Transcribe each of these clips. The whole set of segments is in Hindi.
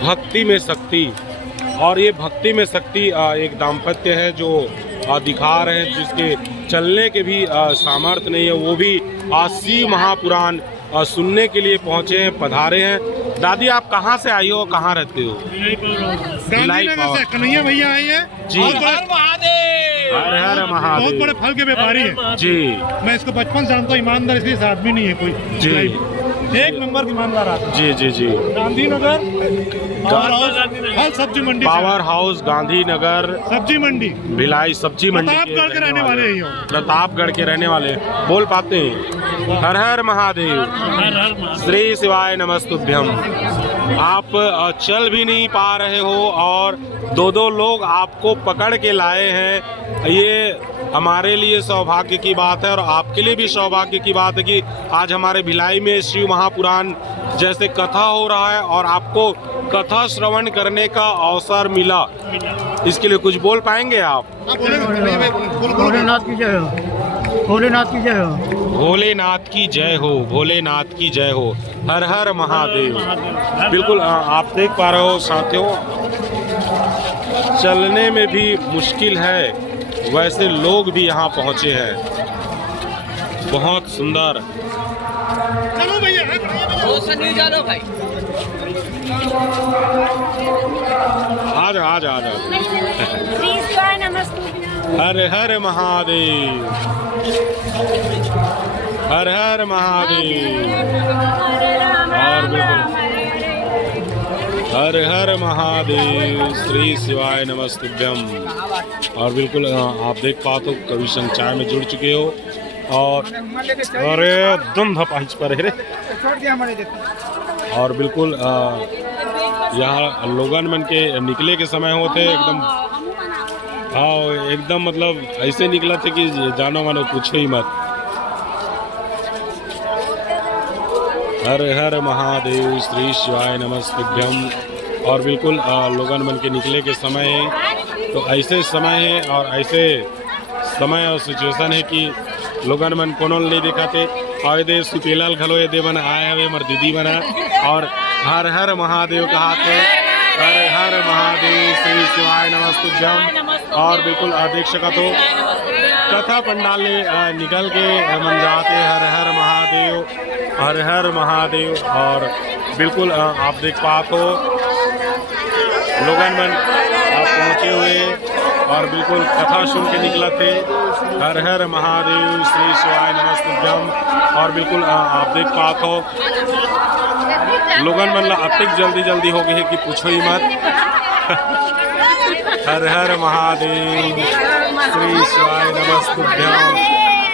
भक्ति में शक्ति। और ये भक्ति में शक्ति एक दाम्पत्य है जो दिखा रहे हैं, जिसके चलने के भी सामर्थ्य नहीं है, वो भी शिव महापुराण सुनने के लिए पहुँचे हैं, पधारे हैं। दादी आप कहाँ से आई हो, कहाँ रहते हो? गांधीनगर से कन्हैया भैया आई है जी। हर हर महादेव। बहुत बड़े फल के व्यापारी है जी। मैं इसको बचपन से जानता हूँ, ईमानदार इसलिए इस आदमी नहीं है कोई जी। एक नंबर ईमानदार आदमी। जी जी जी। गांधीनगर फल सब्जी मंडी, पावर हाउस गांधीनगर सब्जी मंडी, भिलाई सब्जी मंडी प्रतापगढ़ के रहने वाले ही हो। प्रतापगढ़ के रहने वाले बोल पाते हैं। हर हर महादेव, श्री शिवाय नमस्तुभ्यम। आप चल भी नहीं पा रहे हो और दो लोग आपको पकड़ के लाए हैं। ये हमारे लिए सौभाग्य की बात है और आपके लिए भी सौभाग्य की बात है कि आज हमारे भिलाई में शिव महापुराण जैसे कथा हो रहा है और आपको कथा श्रवण करने का अवसर मिला। इसके लिए कुछ बोल पाएंगे आप? भोलेनाथ की जय हो, भोलेनाथ की जय हो, भोलेनाथ की जय हो, भोलेनाथ की जय हो, हर हर महादेव। बिल्कुल आप देख पा रहे हो साथियों, चलने में भी मुश्किल है, वैसे लोग भी यहाँ पहुँचे हैं। बहुत सुंदर। चलो भैया भाई। आ जा हर हर महादेव, हर हर महादेव। और बिल्कुल हर हर महादेव, श्री शिवाय नमस्तुभ्यम। और बिल्कुल आप देख पाते हो कवि संग चाय में जुड़ चुके हो और अरे दम धपाइच पर है रे। और बिल्कुल यहाँ लोगन मन के निकले के समय होते एकदम, हाँ एकदम मतलब ऐसे निकला थे कि जानो मानो पूछो ही मत। हर हर महादेव, श्री शिवाय नमस्तुभ्यम। और बिल्कुल लोगन मन के निकले के समय है, तो ऐसे समय है और ऐसे समय और सिचुएशन है कि लोगन मन कोनो नहीं दिखाते और दे सुपेलाल घलो ये दे बना आए हुए मर दीदी बना और हर हर महादेव कहाते, हर हर महादेव, श्री शिवाय नमस्तुभ्यम। और बिल्कुल देख सका तो कथा पंडाल निकल के मन जाते हर हर महादेव, हर हर महादेव। और बिल्कुल आप देख पाते हो लोगन मन पहुँचे हुए और बिल्कुल कथा सुन के निकला थे। हर हर महादेव, श्री शिवाय नमस्तुभ्यम। और बिल्कुल आप देख पाते हो लोगन मन अतिक जल्दी हो गई है कि पूछो ही मत। हर हर महादेव, श्री शिवाय नमस्तुभ्यम,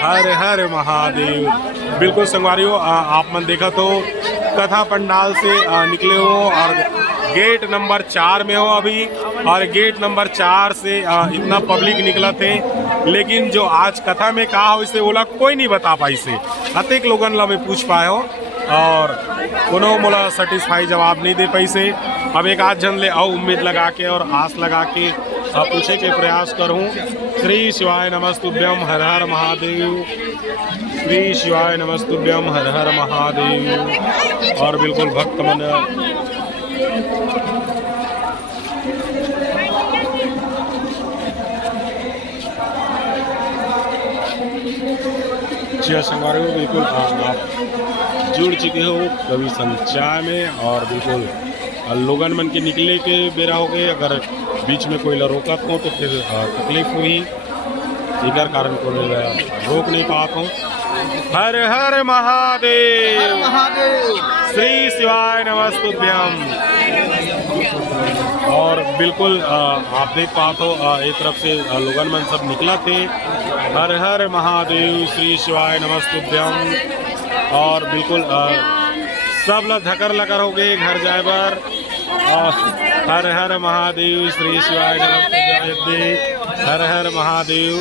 हर हर महादेव। बिल्कुल संगवारियों आप मन देखा तो कथा पंडाल से निकले हो और गेट नंबर 4 में हो अभी। और गेट नंबर 4 से इतना पब्लिक निकला थे, लेकिन जो आज कथा में कहा हो इसे बोला कोई नहीं बता पाई से। अतिक लोगन ला मैं पूछ पाए हो और कोनो मोला सेटिस्फाई जवाब नहीं दे पाई से। अब एक आध जन ले आओ उम्मीद लगा के और आस लगा के पूछे के प्रयास करूं। श्री शिवाय नमस्तुभ्यम, हर हर महादेव, श्री शिवाय नमस्तुभ्यम, हर हर महादेव। और बिल्कुल भक्त मन संगवारियों बिल्कुल आप जुड़ चुके हो कवि संचार में। और बिल्कुल लोगन मन के निकले के बेरा हो गए, अगर बीच में कोई रोकत हो तो फिर तकलीफ हुई, इधर कारण को रोक नहीं पाता हूँ। हर हर महादेव, श्री शिवाय नमस्तुभ्यम। और बिल्कुल आप देख पाते हो एक तरफ से लोगन मन सब निकला थे। हर हर महादेव, श्री शिवाय नमस्तुभ्यम। और बिल्कुल सब लोग धकर लकर हो गए घर जाए पर। और हर हर महादेव, श्री शिवाय नमस्तुभ्यम, हर हर महादेव,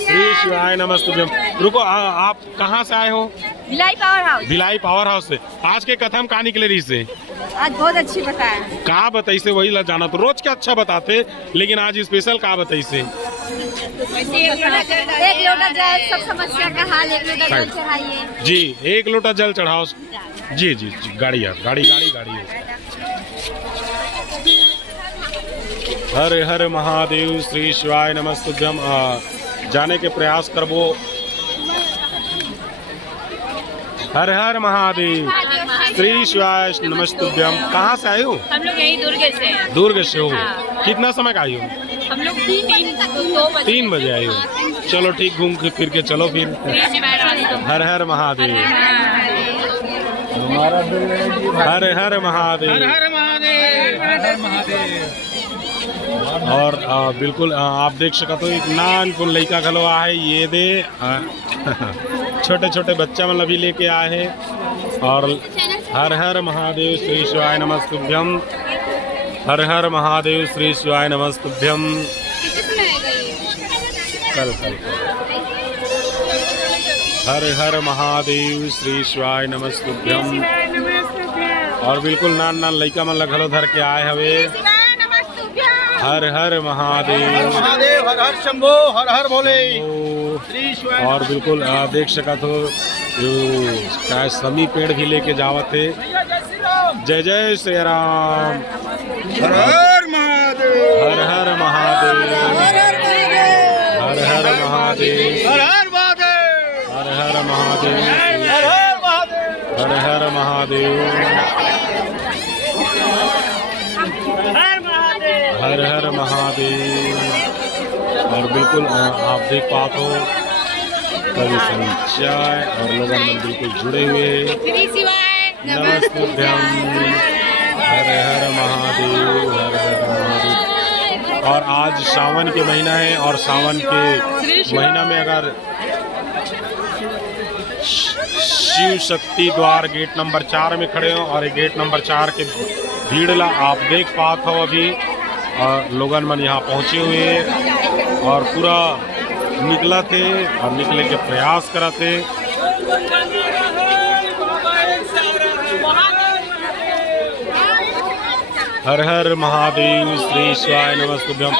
श्री शिवाय नमस्तुभ्यम। रुको आप कहाँ से आए हो? Bhilai power house. Bhilai power house से। आज के कथा में कहाँ निकले रही से? आज बहुत अच्छी बताया। कहाँ बताई से? वही ला जाना तो रोज क्या अच्छा बताते, लेकिन आज स्पेशल कहाँ बताई से? एक लोटा जल, सब समस्या का हाल, एक लोटा जल चढ़ाइए। जी, 1 लोटा जल चढ़ाओ। जी जी जी, गाड़ी है, गाड़ी है। हर हर महादेव, श्री शिवाय नमस्तुभ्यम। जाने के प्रयास करबो। हर हर महादेव, श्री शिवाय नमस्तुभ्यम। कहाँ से आए हो? हम लोग यही दुर्ग से हैं। दुर्ग से हो? हाँ। कितना समय का आई हो? हम लोग 3 बजे आई हो। चलो ठीक, घूम फिर के चलो फिर। हर हर महादेव, हर हर महादेव। और बिल्कुल आप देख सकते हो, एक नान को लड़का घलो है ये दे। छोटे छोटे बच्चा मतलब भी लेके आए हैं। और हर हर महादेव, श्री शिवाय नमस्तुभ्यम। हर हर महादेव, श्री शिवाय नमस्तुभ्यम। कल हर हर महादेव, श्री शिवाय नमस्तुभ्यम। और बिल्कुल नान लड़का मन घलो धर के आए हवे। हर हर महादेव, हर हर शंभो, हर हर भोले। और बिल्कुल देख सकते हो, क्या समी पेड़ भी लेके जावत थे। जय जय श्री राम। हर हर महादेव, हर हर महादेव, हर हर महादेव, हर हर महादेव, हर हर महादेव, हर हर महादेव, हर हर महादेव, हर हर महादेव। और बिल्कुल आप देख पाते हो कवि संचाय और लोग मन बिल्कुल जुड़े हुए हैं। नमस्तुभ्यम। हर हर महादेव, हर हर महादेव। और आज सावन के महीना है, और सावन के महीना में अगर शिव शक्ति द्वार गेट नंबर 4 में खड़े हो, और गेट नंबर 4 के भीड़ ला आप देख पाते हो। अभी लोगन मन यहाँ पहुँचे हुए और पूरा निकला थे और निकले के प्रयास करा थे। हर हर महादेव, श्री शिवाय नमस्तुभ्यम।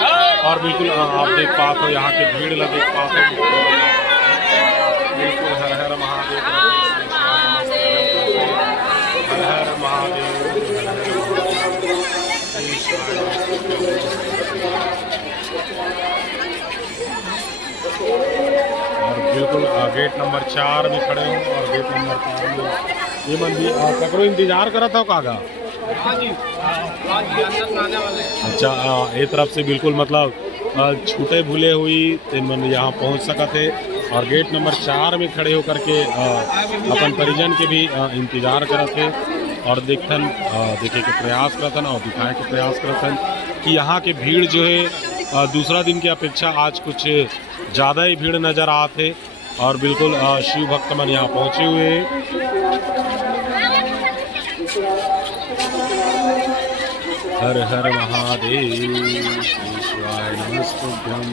और बिल्कुल आप देख पाते हो यहाँ के भीड़ ला देख पाते हो। बिल्कुल हर हर महादेव, हर हर महादेव, श्री शिवाय नमस्तुभ्यम। और बिल्कुल गेट नंबर 4 में खड़े हो, और गेट नंबर 4 में ये मंदिर ककरो इंतजार करा था कागा। अच्छा, ये तरफ से बिल्कुल मतलब छूटे भूले हुई ते मन यहाँ पहुँच सका थे। और गेट नंबर 4 में खड़े होकर के अपन परिजन के भी इंतजार करा थे, और देखे के प्रयास करतन और दिखाए के प्रयास करतन कि यहाँ के भीड़ जो है दूसरा दिन की अपेक्षा आज कुछ ज़्यादा ही भीड़ नज़र आते। और बिल्कुल शिव भक्त मन यहाँ पहुँचे हुए। हर हर महादेव, श्री शिवाय नमस्तुभ्यम।